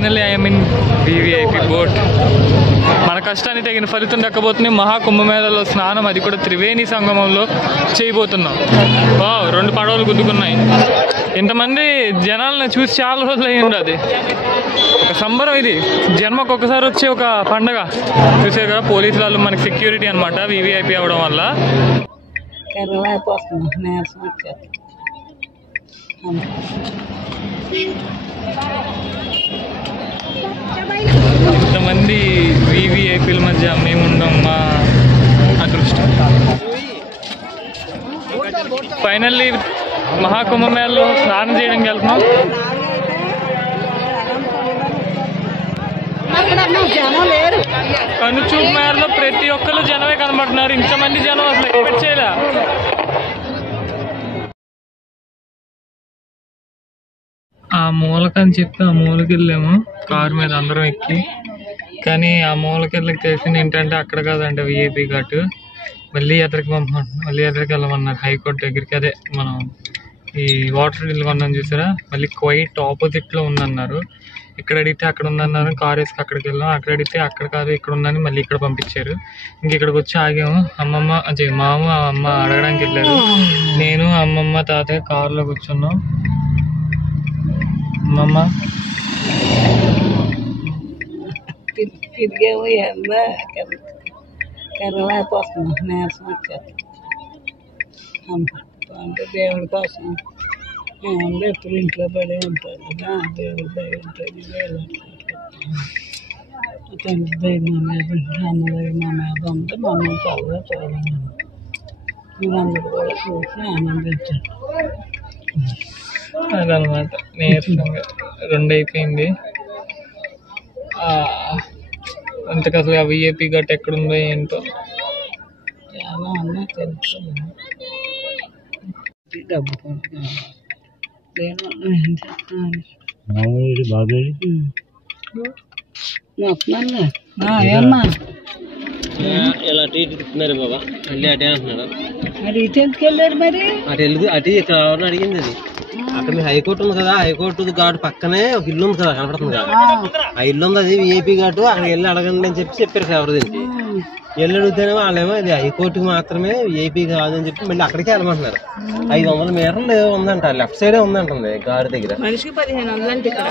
Finally I mean VVIP boat. మన కష్టాన్ని తగిన ఫలితం దక్కబోతుంది. మహాకుంభమేళలో స్నానం, అది కూడా త్రివేణి సంగమంలో చేయబోతున్నాం. వావ్, 2 పడవలు గుద్దుకున్నాయి. ఇంతమంది జనాలను చూసి చాలా రోజులు అయ్యింది. అది ఒక సంబరం, ఇది జన్మకు ఒకసారి వచ్చే ఒక పండగ. చూసారు కదా, పోలీసు వాళ్ళు మనకి సెక్యూరిటీ అనమాట వివిఐపి అవ్వడం వల్ల. ఇంతమంది వివిఐపీల మధ్య మేము ఉండం మా అదృష్టం. ఫైనల్లీ మహాకుంభమేళలో స్నానం చేయడానికి వెళ్తున్నాం. కనుచూపు మేరలో ప్రతి ఒక్కరు జనమే కనబడుతున్నారు. ఇంతమంది జనం అసలు ఎక్స్పెక్ట్ చేయలే. ఆ మూలకని చెప్పి ఆ మూలకి వెళ్ళాము కారు మీద అందరం ఎక్కి. కానీ ఆ మూలకి వెళ్ళకి తెలిసింది ఏంటంటే అక్కడ కాదంటే విఐపి ఘాట్. మళ్ళీ ఎదురుకి పంపమంటున్నాం. మళ్ళీ ఎదురుకి వెళ్ళమన్నారు హైకోర్టు దగ్గరికి. అదే మనం ఈ వాటర్ బిల్ కొన్నాం చూసారా, మళ్ళీ క్వైట్ ఆపోజిట్లో ఉందన్నారు. ఇక్కడ అడిగితే అక్కడ ఉందన్నారు. కార్ వేసుకు అక్కడికి వెళ్ళాం. అక్కడ అడిగితే అక్కడ కాదు ఇక్కడ ఉందని మళ్ళీ ఇక్కడ పంపించారు. ఇంక ఇక్కడికి వచ్చి ఆగాము. అమ్మమ్మ అదే మామ అమ్మ అడగడానికి వెళ్ళారు. నేను అమ్మమ్మ తాతయ్య కారులో కూర్చున్నాం. అమ్మమ్మ తిరిగేమో కర్రలేకపోతున్నాం, నీరసం వచ్చేది. అంటే దేవుడి కోసం ఏమన్నా ఎప్పుడు ఇంట్లో పడే ఉంటారు కదా, దేవుడి దయ ఉంటుంది. తండ్రి దయ మా మీద ఉంటుంది, అన్న దయ మా మీద ఉంది. మమ్మల్ని చల్లగా చూడాలి. మీరందరూ కూడా చూసి ఆనందించండి. అదనమాట నీరసంగా 2 అయిపోయింది. అంతకు అసలు ఆ విఐపి ఘాట్ ఎక్కడుందో ఏంటో చాలా అన్నా తెలుసు. డబ్బు ఏం చెప్తాను ఏమ్మా ఇలా అటు ఇటు తిప్పుతున్నారు బాబా. మళ్ళీ అటే అంటున్నాడు. మరి ఇటు ఎందుకు వెళ్ళారు? మరి అటు వెళ్ళి అటు ఇక్కడ ఎవరిని అడిగింది అది. అక్కడ మీ హైకోర్టు ఉంది కదా, హైకోర్టు ఘాటు పక్కనే ఒక ఇల్లు ఉంది కదా కనపడుతుంది కదా, ఆ ఇల్లు ఉంది అది విఐపి ఘాటు. అక్కడికి వెళ్ళి అడగండి అని చెప్పారు ఎవరిది. వెళ్ళి అడిగితేనే వాళ్ళేమో ఇది హైకోర్టుకి మాత్రమే విఐపి కాదని చెప్పి మళ్ళీ అక్కడికే వెళ్ళమంటున్నారు. 500 మీటర్లు ఉందంట, లెఫ్ట్ సైడే ఉందంటుంది గారి దగ్గర. మనిషికి 1500 అంటే ఇక్కడ.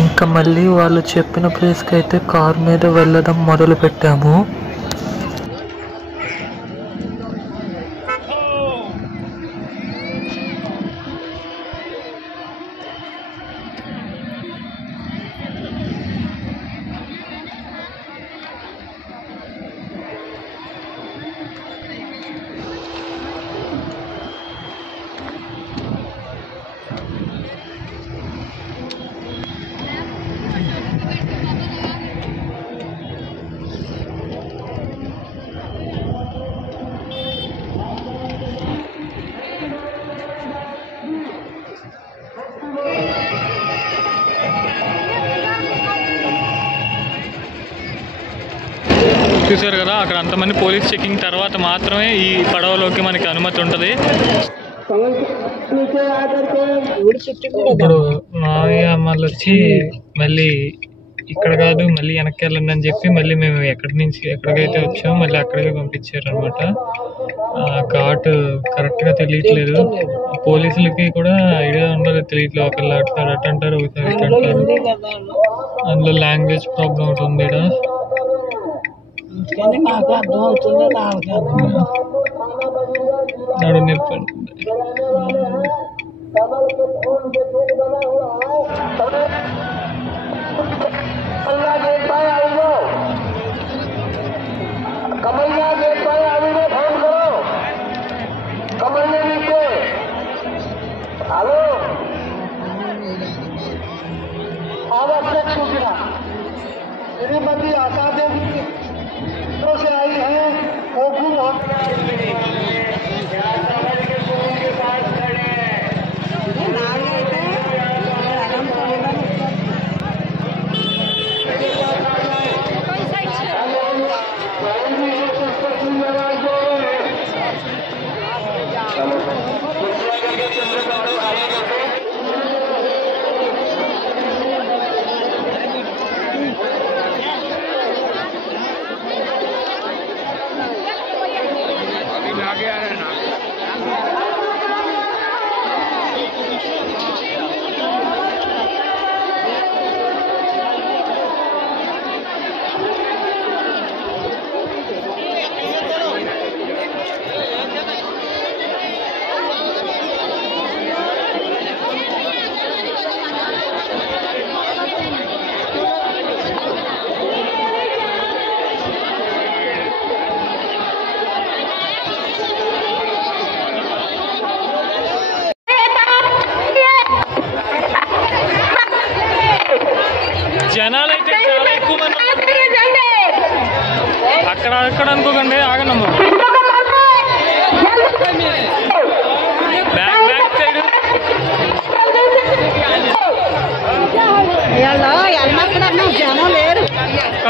ఇంకా మళ్ళీ వాళ్ళు చెప్పిన ప్లేస్కి అయితే కార్ మీద వెళ్ళడం మొదలు పెట్టాము. చూసారు కదా, అక్కడ అంతమంది పోలీస్ చెకింగ్ తర్వాత మాత్రమే ఈ పడవలోకి మనకి అనుమతి ఉంటుంది. ఇప్పుడు మావయ్య అమ్మలు వచ్చి మళ్ళీ ఇక్కడ కాదు మళ్ళీ వెనక్కి వెళ్ళండి అని చెప్పి మళ్ళీ మేము ఎక్కడి నుంచి ఎక్కడికైతే వచ్చామో మళ్ళీ అక్కడికే పంపించారు అనమాట. ఘాట్ కరెక్ట్గా తెలియట్లేదు. పోలీసులకి కూడా ఐడియా ఉండాలి, తెలియట్లేదు. ఒకళ్ళు అటు అంటారు, ఒకసారి ఇటు అంటారు. అందులో లాంగ్వేజ్ ప్రాబ్లం ఒకటి ఉంది ఇక్కడ. కానీ మాకు అర్థం అవుతుంది, వాళ్ళకి అర్థం నడు నొప్పి. श्रीमती आशा देवी से आई है, वो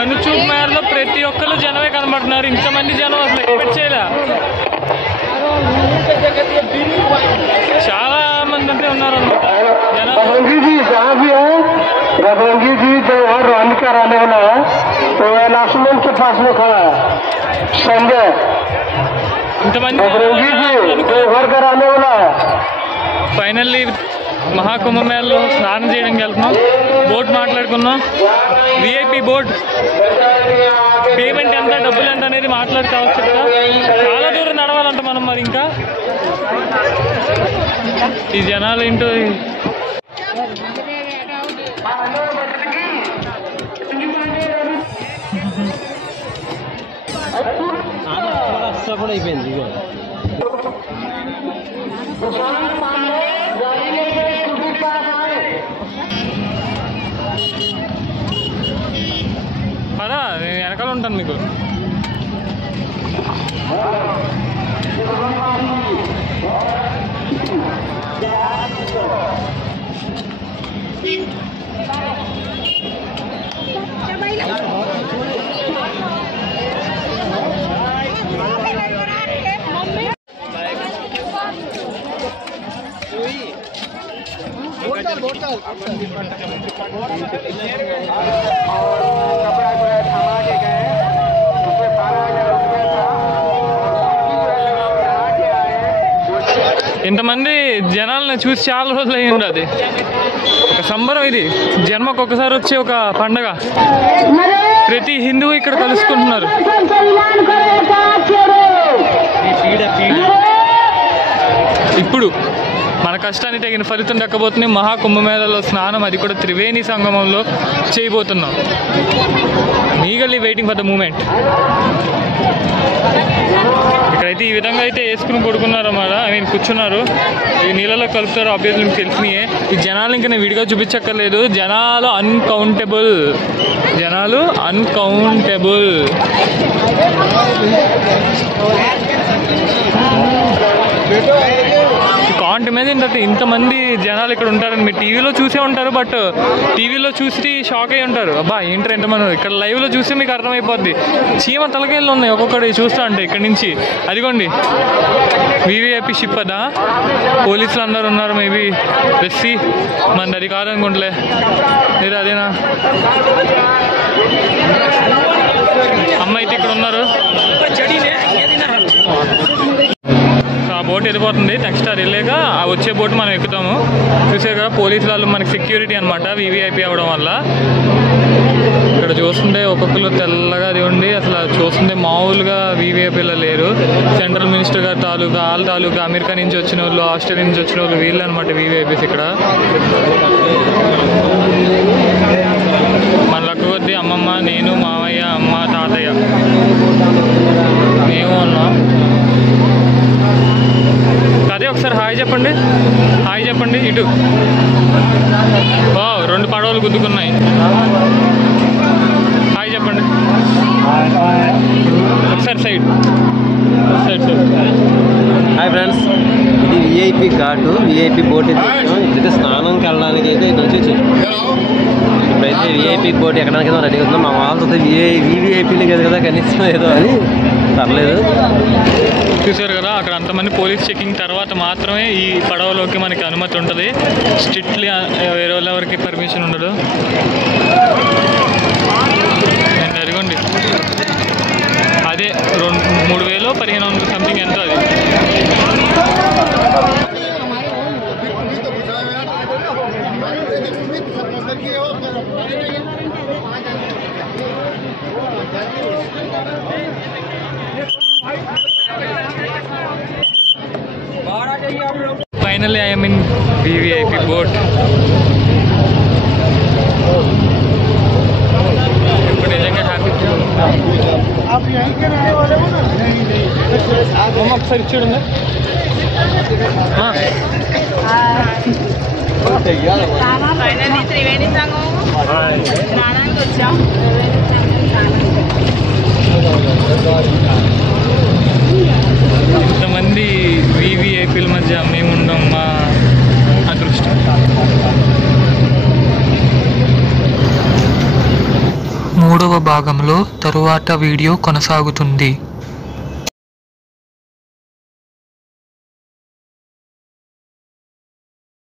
కనుచూపు మేరలో ప్రతి ఒక్కరు జనమే కనబడుతున్నారు. ఇంతమంది జనం అసలు ఎక్స్పెక్ట్ చేయలే. చాలా మంది అంటే ఉన్నారు అన్నమాట జనాలు. रघुवंशी जी जो और रन कराने वाला है तो लास्टमैन के पास में खड़ा है संजय। ఇంతమంది रघुवंशी जी जो घर कराने वाला है। ఫైనల్లీ మహాకుంభమేళలో స్నానం చేయడానికి వెళ్తున్నాం. బోట్ మాట్లాడుకున్నాం. విఐపి బోట్ పేమెంట్ ఎంత, డబ్బులు ఎంత అనేది మాట్లాడుకోవచ్చు కదా. చాలా దూరం నడవాలంట మనం. మరి ఇంకా ఈ జనాలు ఏంటో. కూడా అయిపోయింది. పదా నేను వెనకాల ఉంటాను మీకు. ఇంతమంది జనాలను చూసి చాలా రోజులు అయ్యింది. అది ఒక సంబరం. ఇది జన్మకు ఒకసారి వచ్చే ఒక పండగ. ప్రతి హిందువు ఇక్కడ కలుసుకుంటున్నారు. ఇప్పుడు మన కష్టానికి తగిన ఫలితం దక్కబోతుంది. మహాకుంభమేళలో స్నానం, అది కూడా త్రివేణి సంగమంలో చేయబోతున్నాం. Eagerly waiting for the moment. ఇక్కడైతే ఈ విధంగా అయితే వేసుకుని పడుకున్నారు అన్నమాట. ఐ మీన్ కూర్చున్నారు. ఈ నీళ్ళలో కలుపుతారు ఆబ్వియస్లీ మీకు తెలిసినాయే. ఈ జనాలు ఇంకా నేను విడిగా చూపించక్కర్లేదు. జనాలు అన్కౌంటబుల్. కాంట్ ఇమాజిన్ దట్ ఇంతమంది జనాలు ఇక్కడ ఉంటారని మీరు టీవీలో చూసే ఉంటారు. బట్ టీవీలో చూసి షాక్ అయి ఉంటారు. అబ్బా ఏంటో ఎంతమంది. ఇక్కడ లైవ్లో చూస్తే మీకు అర్థమైపోద్ది. చీమ తలకాయలు ఉన్నాయి ఒక్కొక్కటి చూస్తా అంటే ఇక్కడ నుంచి. అదిగోండి వివిఐపి షిప్ అదా. పోలీసులు అందరు ఉన్నారు. మేబీ రెస్సీ మనది అది కాదనుకుంటలే. లేదా అదేనా. అమ్మ అయితే ఇక్కడ ఉన్నారు. ఆ బోట్ వెళ్ళిపోతుంది. నెక్స్ట్ అది వెళ్ళాక ఆ వచ్చే బోట్ మనం ఎక్కుతాము. చూసే కదా పోలీసు వాళ్ళు మనకి సెక్యూరిటీ అనమాట వివిఐపి అవ్వడం వల్ల. ఇక్కడ చూస్తుంటే ఒక్కొక్కరు తెల్లగా అది ఉండి అసలు చూస్తుంటే మామూలుగా వివిఐపిలో లేరు. సెంట్రల్ మినిస్టర్ గారు తాలూకా, వాళ్ళ తాలూకా, అమెరికా నుంచి వచ్చిన వాళ్ళు, ఆస్ట్రేలియా నుంచి వచ్చిన వాళ్ళు, వీళ్ళు అనమాట వివిఐపిస్ ఇక్కడ. మన లక్క కొద్దీ అమ్మమ్మ, నేను, మామయ్య, అమ్మ, తాతయ్య మేము ఉన్నాం. అదే ఒకసారి హాయ్ చెప్పండి. హాయ్ చెప్పండి. ఇటు రెండు పడవలు గుద్దుకున్నాయి. హాయ్ చెప్పండి ఒకసారి. సైడ్. హాయ్ ఫ్రెండ్స్, ఇది విఐపి ఘాటు, విఐపి బోట్. ఇప్పుడైతే స్నానంకి వెళ్ళడానికి అయితే ఇది వచ్చి ఇప్పుడైతే విఐపి బోట్ ఎక్కడానికి రెడీ అవుతున్నాం. మా వాళ్ళతో వివిఐపీలు కదా కనీసం ఏదో అని పర్లేదు. చూసారు కదా అక్కడ అంతమంది పోలీస్ చెకింగ్ తర్వాత మాత్రమే ఈ పడవలోకి మనకి అనుమతి ఉంటుంది. స్ట్రిక్ట్లీ వేరే వాళ్ళెవరికి పర్మిషన్ ఉండదు. అండ్ అదిగోండి అదే 3,000 1,500 సంథింగ్ ఎంతో అది. Finally, I am in VVIP boat. నిజంగా హ్యాపీ. ఒకసారి చూడండి. ఫైనల్లీ త్రివేణి సంగమం స్నానానికి వచ్చాం. ఇంతమంది వివిఐపీల మధ్య మేము ఉండం మా అదృష్టం. 3వ భాగంలో తరువాత వీడియో కొనసాగుతుంది.